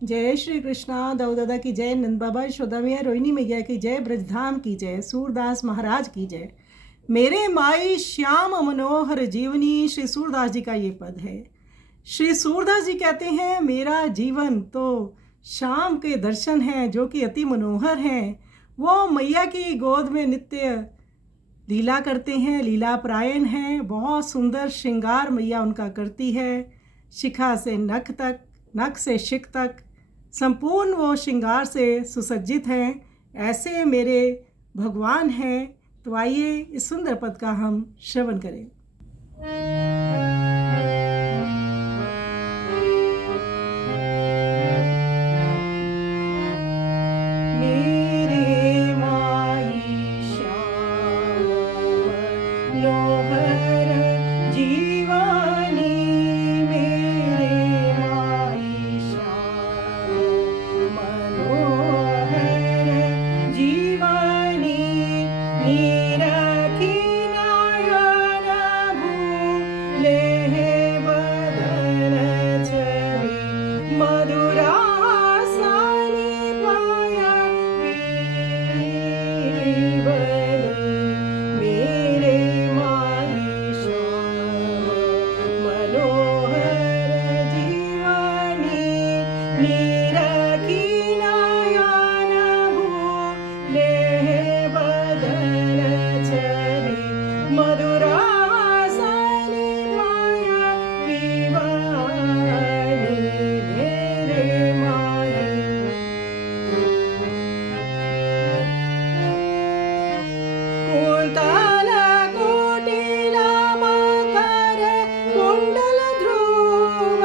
जय श्री कृष्णा। दाऊदादा की जय, नंद बाबा यशोदा मैया रोहिणी मैया की जय, ब्रजधाम की जय, सूरदास महाराज की जय। मेरे माई श्याम मनोहर जीवनी, श्री सूरदास जी का ये पद है। श्री सूरदास जी कहते हैं, मेरा जीवन तो श्याम के दर्शन हैं जो कि अति मनोहर हैं। वो मैया की गोद में नित्य लीला करते हैं, लीला परायण हैं। बहुत सुंदर श्रृंगार मैया उनका करती है, शिखा से नख तक, नख से शिख तक संपूर्ण वो श्रृंगार से सुसज्जित हैं। ऐसे मेरे भगवान हैं। तो आइए इस सुंदर पद का हम श्रवण करें। मेरे माई श्याम मनोहर जीवनी, मेरे माई श्याम मनोहर जीवनी, निरखी नयन भूले बदन छवि, मधुरासनी पाया पीवनी। मेरे माई श्याम मनोहर जीवनी, निरखी नयन भूले बदन छवि, मधुरासनी पाया पीवनी। मेरे माई कुंतल कुटिल मकर कुंडल ध्रुव,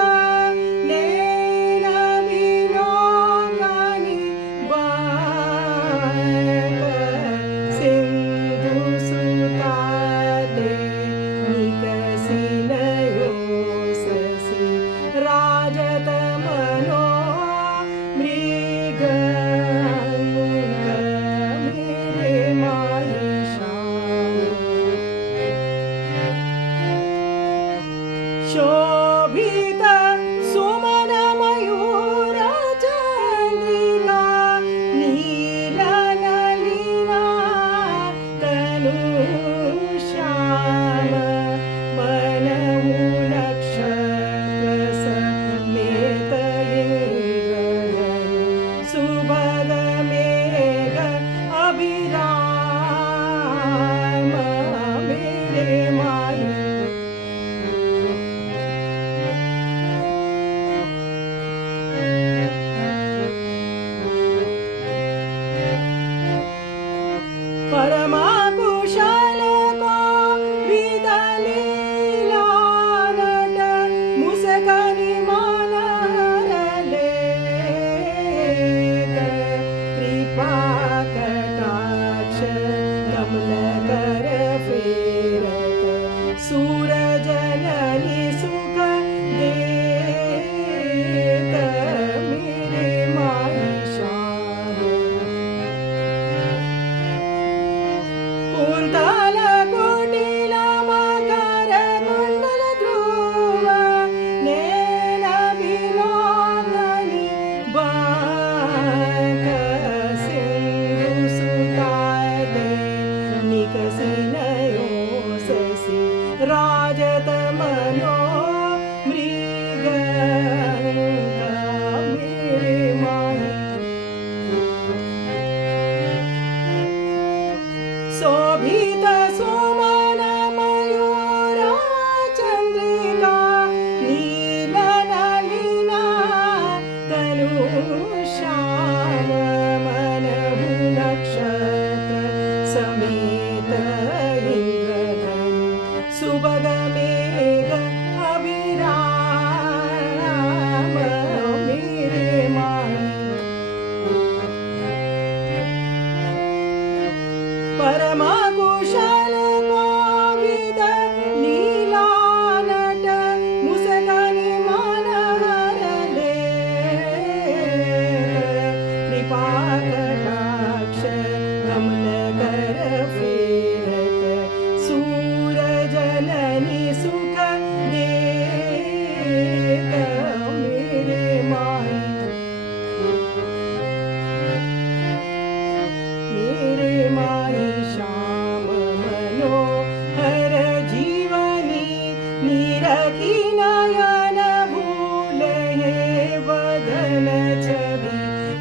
नैन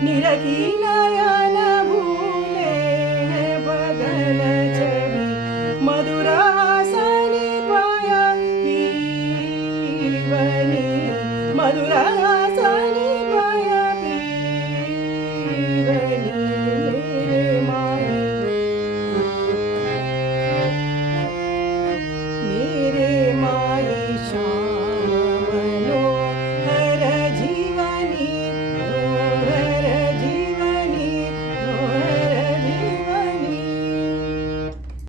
निरखी नयन भूले बदन छवि मधुर हसनी पाया पीवनी मधुर